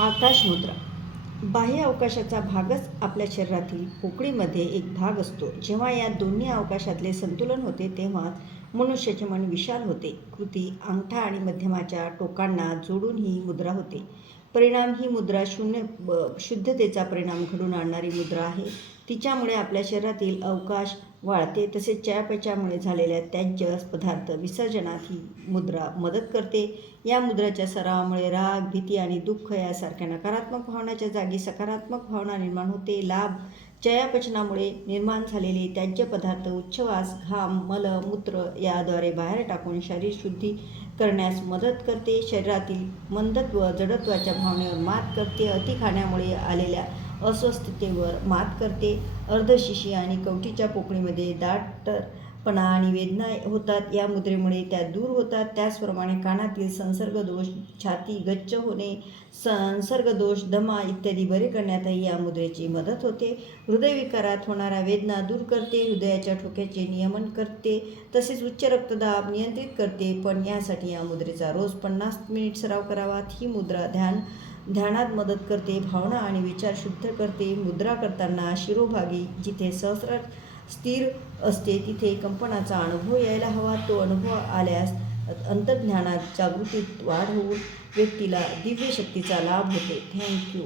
आकाश मुद्रा बाह्य अवकाशाचा भागच आपल्या शरीरातील पोकळीमध्ये एक भाग असतो. जेव्हा या दोन्ही अवकाशातले संतुलन होते तेव्हाच मनुष्याचे मन विशाल होते. कृती अंगठा आणि मध्यमाच्या टोकांना जोडून ही मुद्रा होते. परिणाम ही मुद्रा शुद्धतेचा परिणाम घडून आणणारी मुद्रा आहे. तिच्यामुळे आपल्या शरीरातील अवकाश वाढते. तसेच चयापचयामुळे झालेल्या त्याज्य पदार्थ विसर्जनात ही मुद्रा मदत करते. या मुद्राच्या सरावामुळे राग, भीती आणि दुःख यासारख्या नकारात्मक भावनाच्या जागी सकारात्मक भावना निर्माण होते. लाभ: चयापचनामुळे निर्माण झालेले त्याज्य पदार्थ उच्छवास, घाम, मल, मूत्र याद्वारे बाहेर टाकून शरीर शुद्धी करण्यास मदत करते. शरीरातील मंदत्व, जडत्वाच्या भावनेवर मात करते. अति खाण्यामुळे आलेल्या अस्वस्थतेवर मात करते. अर्धशिशी आणि कवटीच्या पोकळीमध्ये दाटपणा आणि वेदना होतात, या मुद्रेमुळे त्या दूर होतात. त्याचप्रमाणे कानातील संसर्गदोष, छाती गच्च होणे, संसर्गदोष, दमा इत्यादी बरे करण्यातही या मुद्रेची मदत होते. हृदयविकारात होणाऱ्या वेदना दूर करते. हृदयाच्या ठोक्याचे नियमन करते. तसेच उच्च रक्तदाब नियंत्रित करते. पण यासाठी या मुद्रेचा रोज 50 मिनिट सराव करावा. ही मुद्रा ध्यानात मदत करते. भावना आणि विचार शुद्ध करते. मुद्रा करताना शिरोभागी जिथे सहस्रार स्थिर असते तिथे कंपनाचा अनुभव यायला हवा. तो अनुभव आल्यास अंतर्ज्ञानात जागृतीत वाढ होऊन व्यक्तीला दिव्य शक्तीचा लाभ होते. थँक्यू.